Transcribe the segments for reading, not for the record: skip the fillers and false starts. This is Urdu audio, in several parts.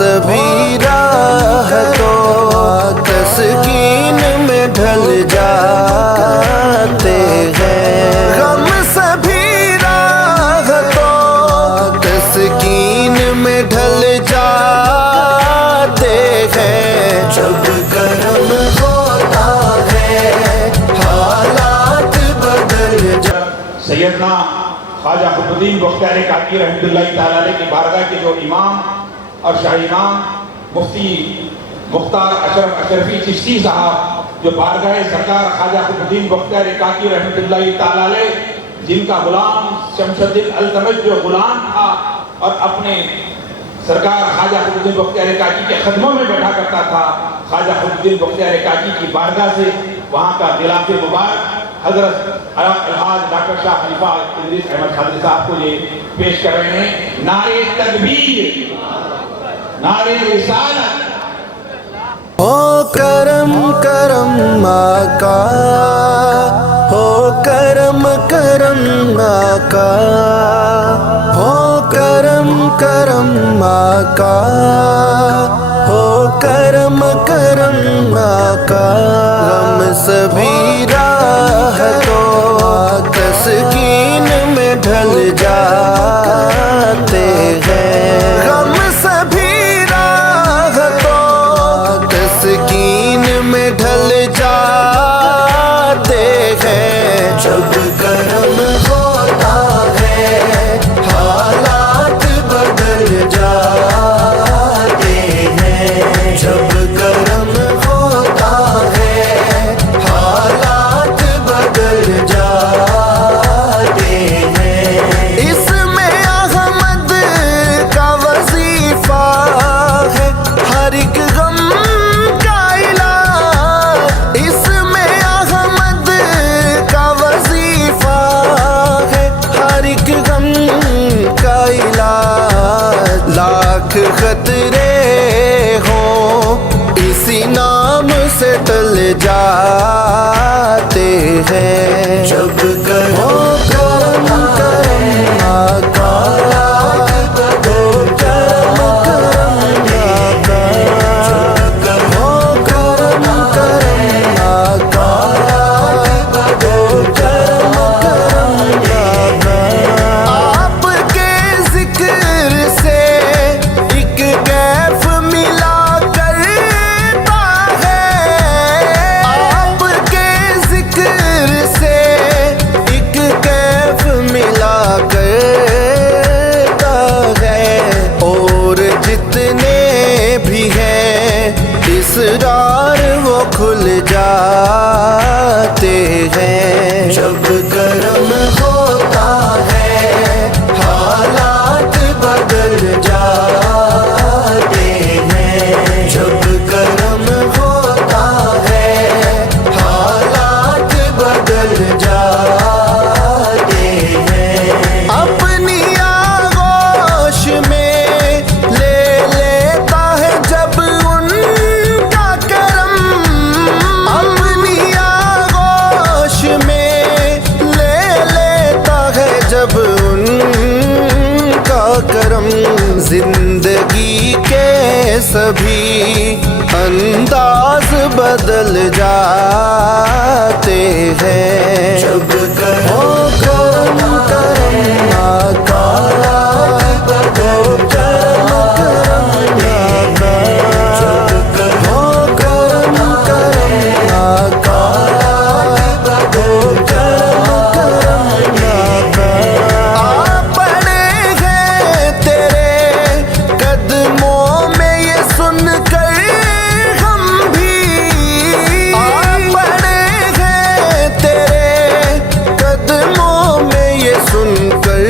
سبھی راہ تو تسکین میں ڈھل جاتے ہیں، غم سبھی راہ تو تسکین میں ڈھل جاتے ہیں، جب کرم ہوتا ہے حالات بدل جاتے۔ سیدنا خواجہ قطب الدین بختیار کاکی رحمۃ اللہ تعالیٰ علیہ کی بارگاہ کے جو امام اور شاہ امام مفتی مختار اشرفی چشتی صاحب، جو بارگاہ سرکار خواجہ قطب الدین بختیار کاکی رحمۃ اللہ تعالیٰ علیہ، جن کا غلام شمس الدین التمش جو غلام تھا اور اپنے سرکار خواجہ قطب الدین بختیار کاکی کے خدموں میں بیٹھا کرتا تھا، خواجہ قطب الدین بختیار کاکی کی بارگاہ سے وہاں کا غلاف مبارک حضرت الحاج ڈاکٹر شاہ خلیفہ ادریس احمد خادری صاحب کو یہ پیش کر رہے ہیں۔ نعرے تکبیر، نعرے رسالت۔ ہو کرم کرم آقا، ہو کرم کرم آقا، ہو کرم کرم آقا، ہو کرم کرم آقا، غم سبھی راہ تو تسکین میں ڈھل جاتے ہیں، غم سبھی راہ تو تسکین میں ڈھل جاتے ہیں، جب کرم ہوتا ہے حالات بدل جاتے ہیں، جب کرم ہوتا ہے حالات بدل جاتے ہیں۔ اس میں احمد کا وظیفہ ہے ہر ایک غم کا علاج، اس میں احمد کا وظیفہ ہے ہر ایک غم کا علاج، لاکھ خطرے ہوں اسی نام سے ٹل جاتے ہیں، جب کرم کرم آقا، ہو کرم کرم آقا، ہو کرم کرم آقا، ہو کرم کرم آقا، آپ کے ذکر سے ایک کیف ملا کرتا ہے، آپ کے ذکر سے ایک کیف ملا کرتا ہے، اور جتنے بھی ہیں اسرار وہ کھل جاتے ہیں، جب کرم ہوتا ہے حالات بدل جاتے ہیں، جب کرم ہوتا ہے حالات بدل جاتے ہیں، اپنی آغوش میں لے لیتا ہے جب ان کا کرم، اپنی آغوش میں لے لیتا ہے جب ان کا کرم، زندگی کے سبھی انداز بدل جاتے ہیں، جب کرم کرم آقا، ہو کرم کرم آقا، ہو کرم کرم آقا، ہو کرم کرم آقا، آپ پڑے ہیں تیرے قدموں میں یہ سن کر ہم بھی، آپ پڑے ہیں تیرے قدموں میں یہ سن کر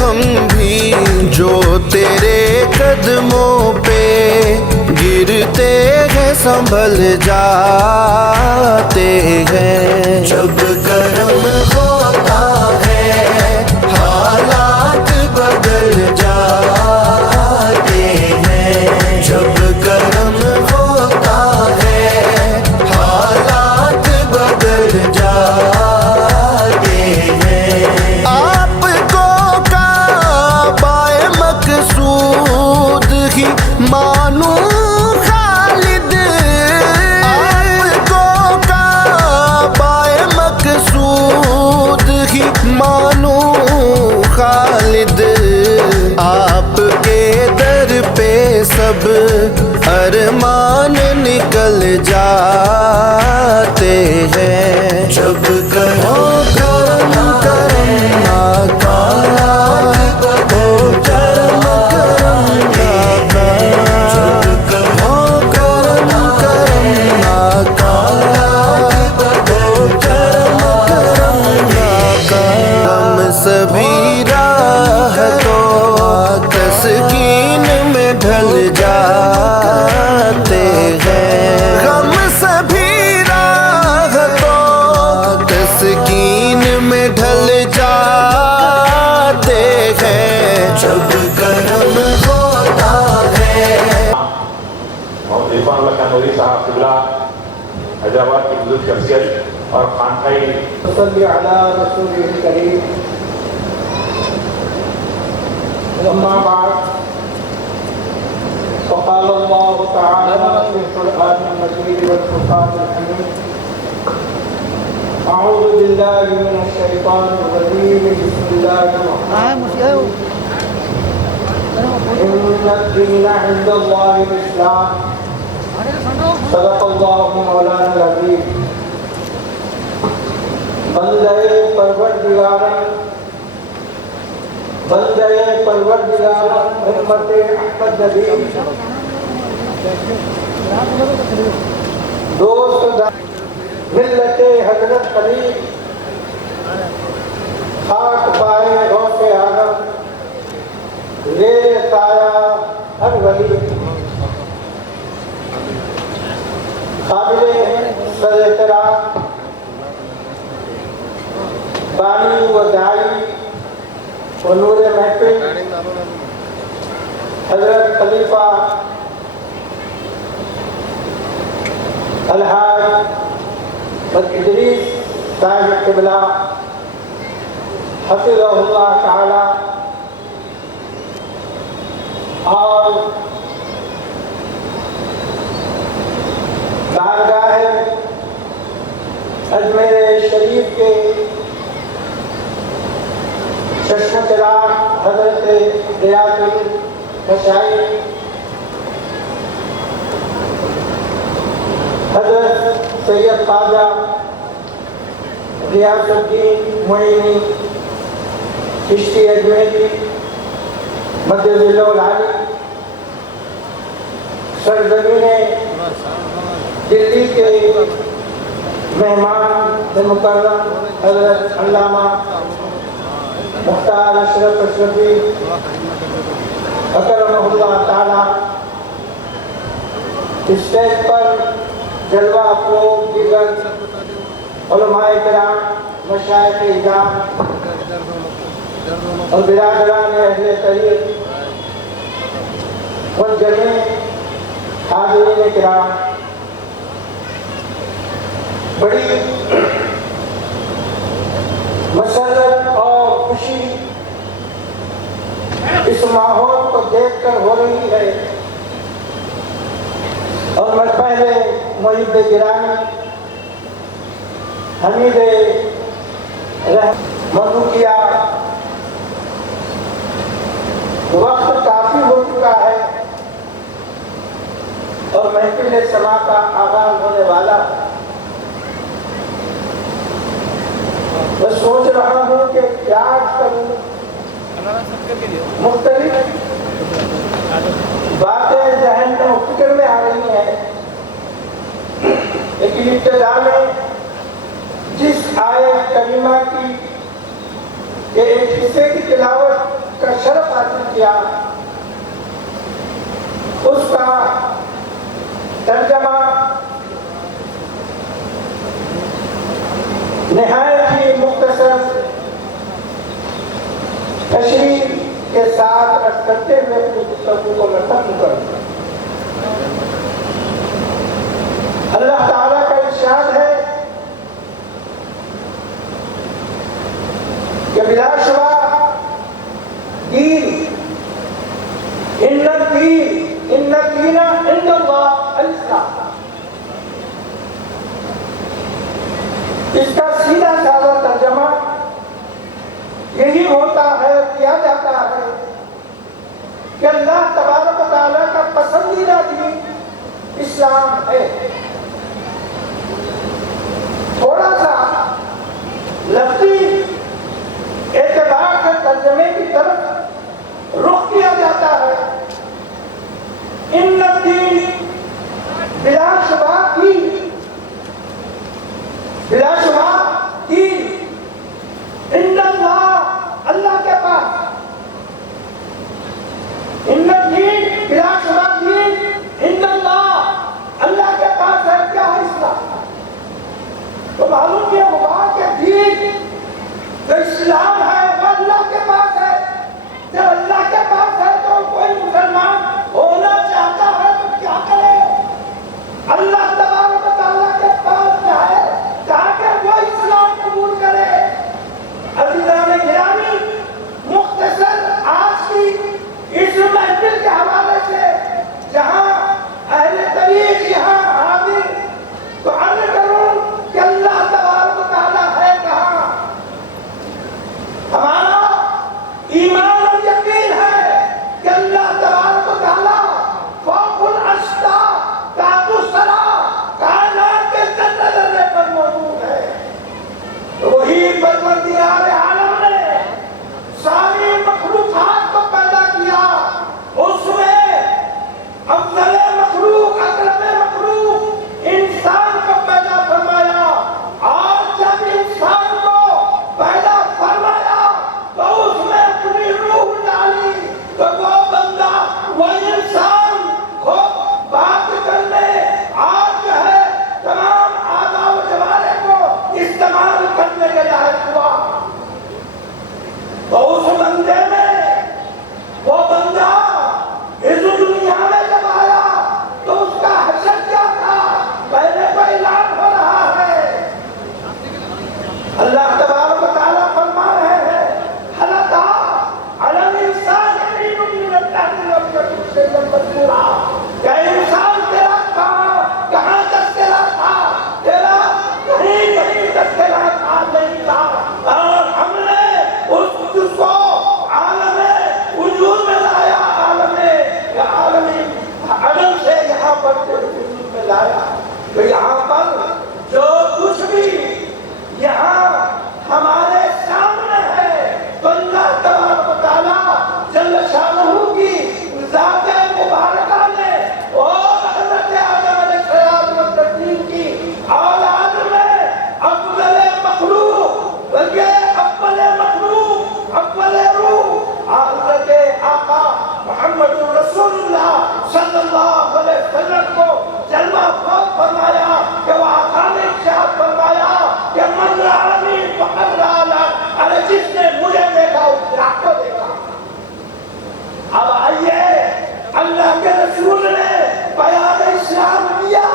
ہم بھی، جو تیرے قدموں پہ گرتے ہیں سنبھل جاتے ہیں، جب کرم ہوتا ہے حالات بدل جاتے ہیں، جب کرم ہوتا ہے حالات بدل جاتے ہیں، آپ کو کعبہ مقصود مانو خالد آپ کو کعبہ مقصود ہی مانو خالد آپ کے در پہ سب ارمان نکل جاتے ہیں جب کرم کرم کرم آقا او کرم کرم آقا او کرم کرم آقا او کرم کرم آقا ہم سبھی راہ تو تسکین میں ڈھل جاتے ہیں ہم سبھی راہ تو تسکین میں ڈھل جاتے ہیں جب کرم ہوتا ہے اور عرفان اللہ کنوری صاحب قبلہ حیدرآباد کی بزرگ شخصیت اور خانقاہی صلی علی رسول کریم اما بعد فقال الله تعالى في القرآن المجيد والفرقان الحميد أعوذ بالله من الشيطان الرجيم بسم الله الرحمن الرحيم إن الدين عند الله الإسلام صدق الله مولانا العظيم بندے پروردگارا امت احمد نبی دوست ملت حضرت علی خاک پائے غوث اعظم زیر سایہ ہر ولی قابل صد احترام بانی و دائی و نور محفل حضرت خلیفہ الحاج بد ادریس صاحب قبلہ حفظہ اللہ تعالی اور بارگاہ اجمیر شریف کے چشم چراغ حضرت ریاض المشائخ حضرت سید خواجہ غیاث الدین معینی چشتی اجمیری مدد اللہ العالی سرزمین دلی کے مہمان مکرم حضرت علامہ مختار اشرف اشرفی اکرمہ اللہ تعالی اسٹیج پر جلوہ افروز دیگر علماء کرام مشائخ اعظام اور برادران اہل طریق والجمیع حاضرین کرام بڑی مسرت اور خوشی اس ماحول کو دیکھ کر ہو رہی ہے اور میں پہلے محب گرامی حمید مدعو کیا وقت کافی ہو چکا ہے اور محفل سما کا آغاز ہونے والا میں سوچ رہا ہوں کہ کیا کروں مختلف باتیں ذہن میں فکر میں آ رہی ہیں لیکن ابتدا میں جس آیت کریمہ کی کہ ایک حصے کی تلاوت کا شرف حاصل کیا اس کا ترجمہ نہایت ہی مختصر تشریح کے ساتھ عرض کرتے ہوئے اپنی گفتگو کو میں ختم کروں. اللہ تعالیٰ کا ارشاد ہے کہ بلا شبہ دین ان الدین ان الدین عند اللہ الاسلام۔ اس کا سیدھا سادہ ترجمہ یہی ہوتا ہے، کیا جاتا ہے کہ اللہ تبارک و تعالیٰ کا پسندیدہ دین اسلام ہے۔ تھوڑا سا لفظی اعتبار سے ترجمے کی طرف رخ کیا جاتا ہے۔ ان الدین بلا شبہ دین، بلا شبہ دین عند اللہ، اللہ کے پاس۔ ان الدین بلا شبہ دین عند اللہ، اللہ کے پاس ہے۔ کیا ہے اسلام؟ تو معلوم کیا ہوا کہ دین جو اسلام ہے وہ اللہ کے پاس ہے۔ جب اللہ کے پاس ہے تو کوئی مسلمان ہونا چاہتا ہے تو کیا کرے؟ اللہ تبارک و تعالیٰ کے پاس جائے تاکہ وہ اسلام قبول کرے۔ عزیزان گرامی، مختصر آج کی اس محفل کے حوالے سے جہاں اہل طریق یہاں حاضر، تو عرض کروں کہ اللہ تبارک و تعالیٰ ہے کہاں؟ ہمارا ایمان اور یقین ہے کہ اللہ تبارک و تعالیٰ فوق العرش تحت الثری کائنات کے ذرے ذرے پر موجود ہے۔ وہی پروردگار عالم نے ساری مخلوقات کو پیدا کیا، اس میں افضل مخلوق، اکرم مخلوق انسان کو پیدا فرمایا، اور جب انسان کو پیدا فرمایا تو اس میں اپنی روح ڈالی، تو وہ بندہ، وہ انسان کو بات کرنے اور جو ہے تمام اعضاء و جوارح کو استعمال کرنے کے لائق ہوا۔ تو اس بندے میں، وہ بندہ اس دنیا میں جب آیا تو اس کا حشر کیا تھا؟ پہلے تو اعلان ہو رہا ہے۔ اللہ تبارک و تعالیٰ فرما رہے ہیں هل أتى على الإنسان حين من الدهر لم يكن شيئا مذكورا۔ کہ انسان تیرا کہاں تذکرہ تھا؟ تیرا کہیں کہیں تذکرہ تھا نہیں تھا، اور ہم نے اس کو عالم وجود میں لایا، عالم عدم سے یہاں پر وجود میں لایا۔ تو یہاں پر جو کچھ بھی یہاں ہمارے سامنے ہے تو اللہ تبارک و تعالیٰ جل شانہ کی ذات مبارکہ نے اور حضرت آدم علیہ السلام کی اولاد میں افضل مخلوق، بلکہ اول مخلوق، اول روح حضرت آقا محمد رسول اللہ صلی اللہ علیہ وسلم کو جلوہ افروز فرمایا کہ وہ آقا نے ارشاد فرمایا کہ من رآنی فقد رآنی، ارے جس نے مجھے دیکھا اس نے آپ کو دیکھا۔ اب آئیے، اللہ کے رسول نے بیان اسلام دیا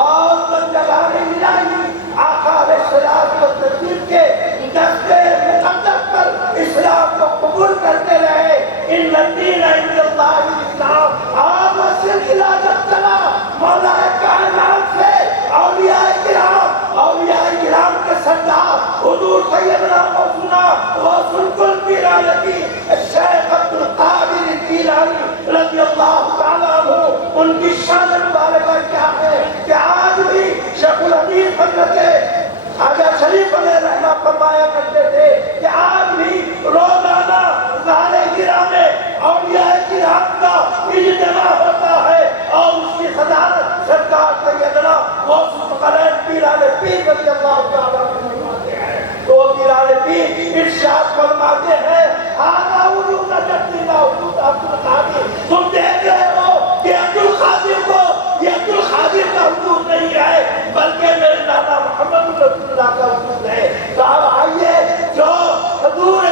اور بندگان الہی آقا علیہ السلام کو ترتیب کے دستے مقدس پر اسلام کو قبول کرتے رہے۔ ان الدین عند اللہ الاسلام، اور وہ سلسلہ جب چلا مولا کائنات سے اولیاء کرام کے سردار حضور سیدنا مولانا غوث الکل پیرانکی الشیخ عبد القادر الجیلانی رضی اللہ تعالیٰ عنہ، ان کی شان مبارکہ کیا ہے کہ آج بھی شیخ الحدیث حضرت خواجہ شریف علیہ رحمہ فرمایا کرتے تھے کہ آج بھی روزانہ زہرِ گرہ میں اولیاء کرام کا اجتماع ہوتا ہے، اور اس کی صدارت سرکار سیدنا غوث القلین پیران پیر رضی اللہ تعالیٰ عنہ فرماتے ہیں۔ تو پیران پیر ارشاد فرماتے ہیں ہذا وجود جدنا وجود عبد القادر۔ تم دیکھ رہے ہو کہ عبد القادر کو، یہ عبد القادر کا وجود نہیں ہے بلکہ میرے نانا محمد رسول اللہ کا وجود ہے۔ تو اب آئیے جو حضور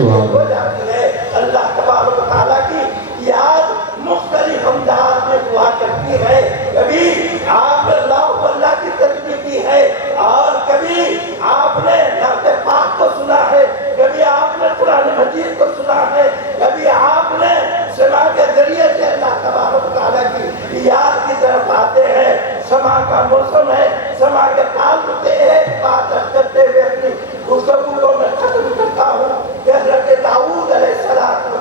ہو جاتی ہے۔ اللہ تبارک و تعالیٰ کی یاد مختلف انداز میں ہوا کرتی ہے۔ کبھی آپ نے اللہ کی تسبیح کی ہے، اور کبھی آپ نے نعت پاک کو سنا ہے، کبھی آپ نے قرآن مجید کو سنا ہے، کبھی آپ نے سما کے ذریعے سے اللہ تبارک و تعالیٰ کی یاد کی طرف آتے ہیں۔ سما کا موسم ہے، سما کے تعلق سے ایک بات کرتے ہوئے اپنی گفتگو کو میں ختم کرتا ہوں کہ حضرت داؤد علیہ السلام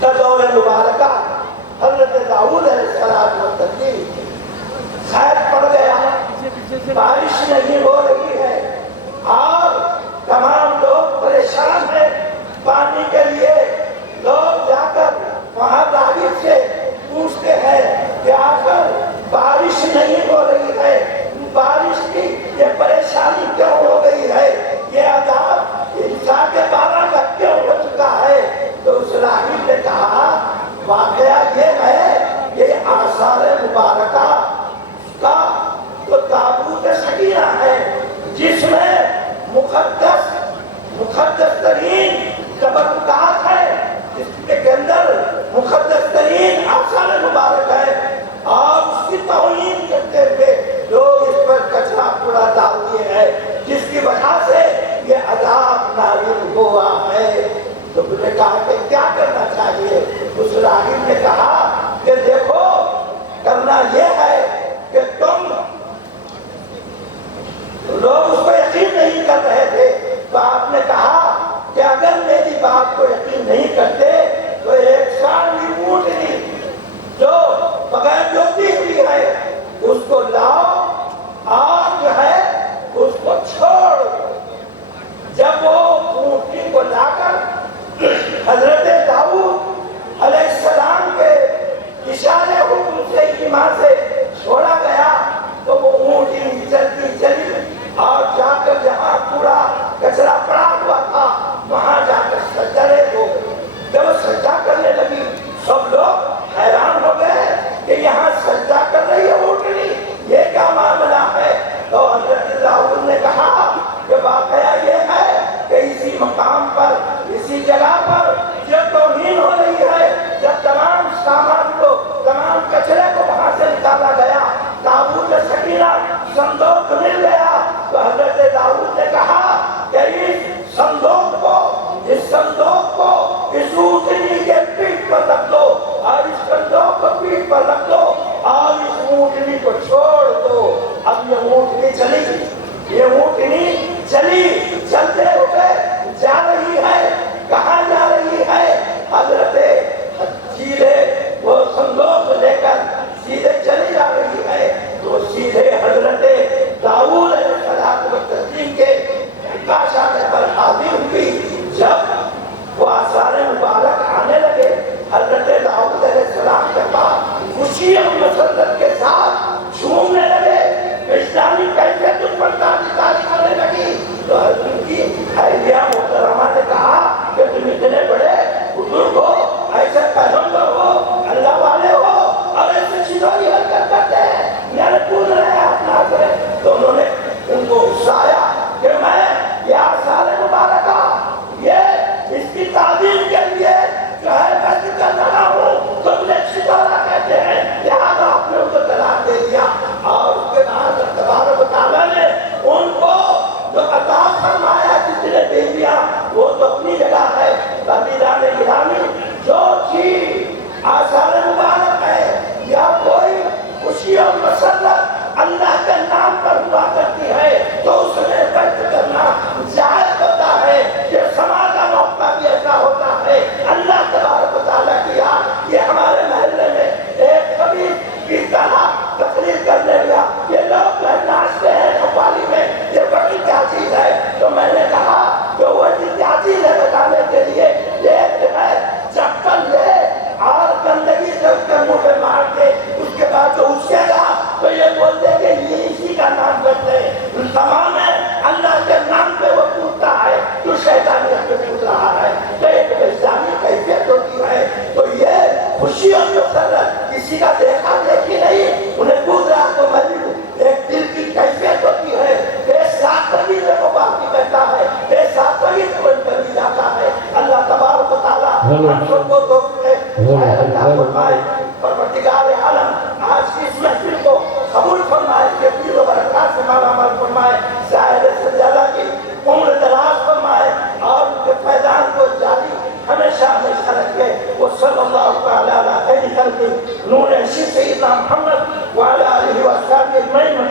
کا دور مبارکہ، حضرت داؤد علیہ السلام خیر پڑ گیا، بارش نہیں ہو رہی ہے اور تمام لوگ پریشان ہیں پانی کے لیے۔ لوگ جا کر وہاں راہب سے پوچھتے ہیں کہ آخر بارش نہیں ہو رہی ہے، بارش کی یہ پریشانی کیوں ہو گئی ہے، یہ عذاب انسان کے 12 کا کیوں ہو چکا ہے؟ تو اس راہب نے کہا واقعہ یہ ہے کہ آثار مبارکہ کا جو تابوت سکینہ ہے، جس میں مقدس ترین تبرکات ہے، جس کے اندر مقدس ترین آثار مبارک ہے، اور اس کی توہین کرتے ہوئے لوگ اس پر کچرا کوڑا ڈال دیے ہیں، جس کی وجہ سے یہ عذاب نازل ہوا ہے۔ تو میں نے کہا کہ کیا کرنا چاہیے؟ اس راہب نے کہا کہ دیکھو، کرنا یہ ہے کہ تم لوگ اس کو یقین نہیں کر رہے تھے، تو آپ نے کہا کہ اگر میری بات کو یقین نہیں کرتے تو ایک سانڈی اونٹنی جو بغیر جوتی ہوئی ہے اس کو لاؤ اور جو ہے اس کو چھوڑ۔ جب وہ اونٹنی کو لا کر حضرت داؤد علیہ السلام کے اشارے حکم سے ایمان سے چھوڑا گیا تو وہ اونٹنی چلتی چلی اور جا کر جہاں کوڑا کچرا پڑا ہوا تھا وہاں جا کر سجدے ہو گئی۔ جب وہ سجدہ کرنے لگی سب لوگ حیران ہو گئے کہ یہاں سجدہ کر رہی ہے اونٹنی، یہ کیا معاملہ ہے؟ تو حضرت داؤد نے کہا کہ واقعہ یہ ہے کہ اسی مقام پر، اسی جگہ پر جب توہین ہو رہی ہے، جب تمام سامان کو، تمام کچرے کو وہاں سے نکالا وعلى آله وأصحابه أجمعين.